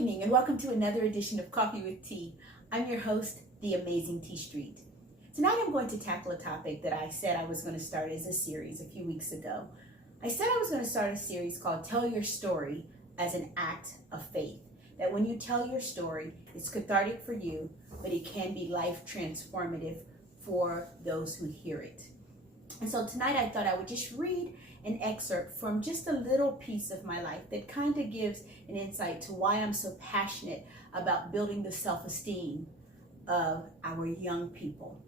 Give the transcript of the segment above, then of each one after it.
evening and welcome to another edition of Coffee with Tea. I'm your host, The Amazing Tea Street. Tonight I'm going to tackle a topic that I said I was going to start as a series a few weeks ago. I said I was going to start a series called Tell Your Story as an Act of Faith. That when you tell your story, it's cathartic for you, but it can be life transformative for those who hear it. And so tonight I thought I would just read an excerpt from just a little piece of my life that kind of gives an insight to why I'm so passionate about building the self-esteem of our young people.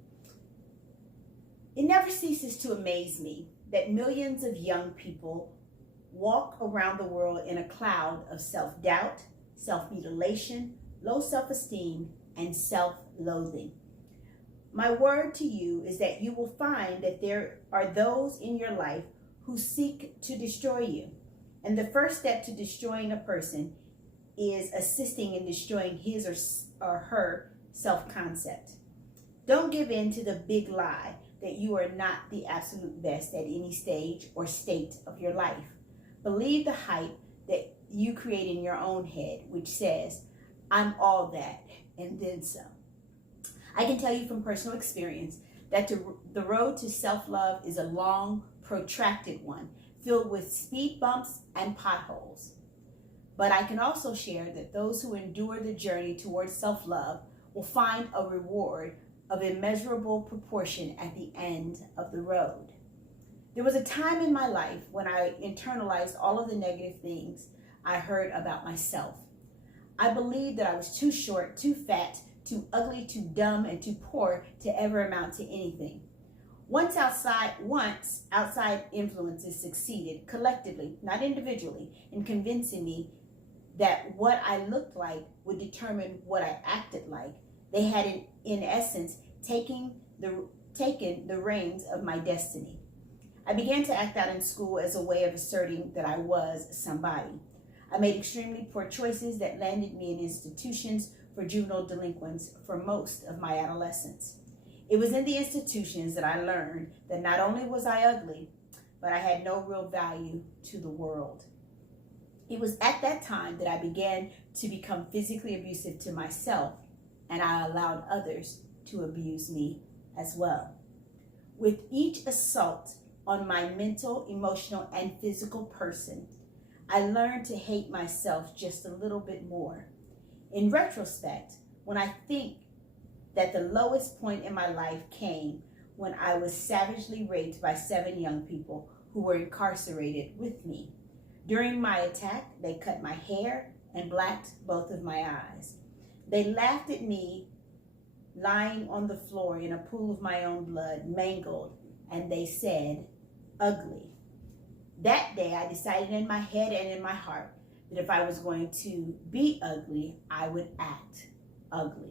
It never ceases to amaze me that millions of young people walk around the world in a cloud of self-doubt, self-mutilation, low self-esteem, and self-loathing. My word to you is that you will find that there are those in your life who seek to destroy you. And the first step to destroying a person is assisting in destroying his or her self-concept. Don't give in to the big lie that you are not the absolute best at any stage or state of your life. Believe the hype that you create in your own head, which says, I'm all that, and then some. I can tell you from personal experience that the road to self-love is a long, protracted one, filled with speed bumps and potholes. But I can also share that those who endure the journey towards self-love will find a reward of immeasurable proportion at the end of the road. There was a time in my life when I internalized all of the negative things I heard about myself. I believed that I was too short, too fat, too ugly, too dumb, and too poor to ever amount to anything. Once outside influences succeeded collectively, not individually, in convincing me that what I looked like would determine what I acted like, they had in essence taken the reins of my destiny. I began to act out in school as a way of asserting that I was somebody. I made extremely poor choices that landed me in institutions for juvenile delinquents for most of my adolescence. It was in the institutions that I learned that not only was I ugly, but I had no real value to the world. It was at that time that I began to become physically abusive to myself, and I allowed others to abuse me as well. With each assault on my mental, emotional, and physical person, I learned to hate myself just a little bit more. In retrospect, when I think that the lowest point in my life came when I was savagely raped by 7 young people who were incarcerated with me. During my attack, they cut my hair and blacked both of my eyes. They laughed at me lying on the floor in a pool of my own blood, mangled, and they said, ugly. That day, I decided in my head and in my heart that if I was going to be ugly, I would act ugly.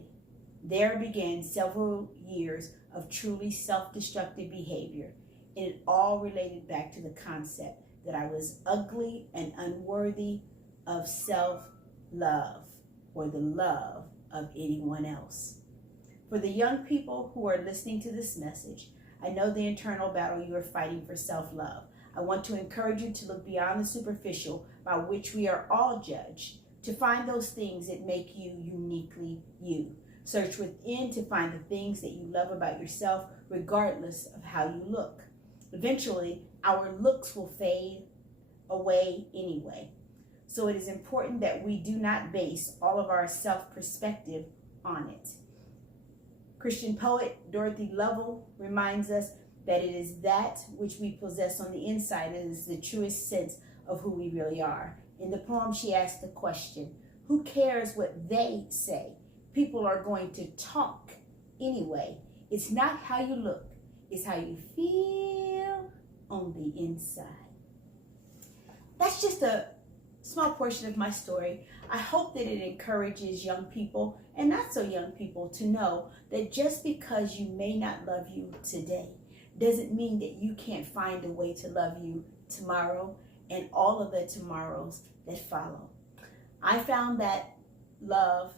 There began several years of truly self-destructive behavior, and it all related back to the concept that I was ugly and unworthy of self-love or the love of anyone else. For the young people who are listening to this message, I know the internal battle you are fighting for self-love. I want to encourage you to look beyond the superficial by which we are all judged, to find those things that make you uniquely you. Search within to find the things that you love about yourself, regardless of how you look. Eventually, our looks will fade away anyway. So it is important that we do not base all of our self-perspective on it. Christian poet Dorothy Lovell reminds us that it is that which we possess on the inside that is the truest sense of who we really are. In the poem, she asked the question, who cares what they say? People are going to talk anyway. It's not how you look, it's how you feel on the inside. That's just a small portion of my story. I hope that it encourages young people and not so young people to know that just because you may not love you today doesn't mean that you can't find a way to love you tomorrow and all of the tomorrows that follow. I found that love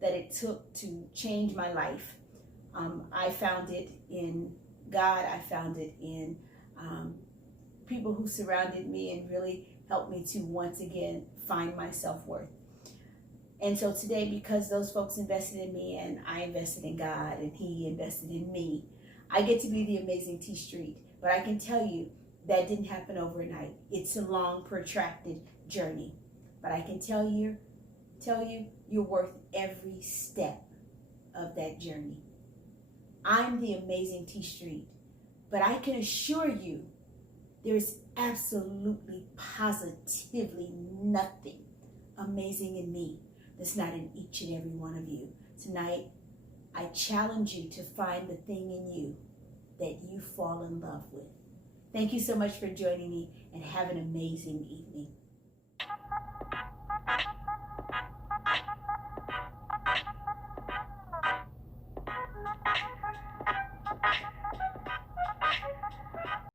that it took to change my life. I found it in God. I found it in people who surrounded me and really helped me to once again find my self-worth. And so today, because those folks invested in me and I invested in God and He invested in me, I get to be the Amazing T Street. But I can tell you that didn't happen overnight. It's a long, protracted journey. But I can tell you, you're worth every step of that journey. I'm the Amazing T Street. But I can assure you, there is absolutely, positively nothing amazing in me that's not in each and every one of you. Tonight, I challenge you to find the thing in you that you fall in love with. Thank you so much for joining me, and have an amazing evening.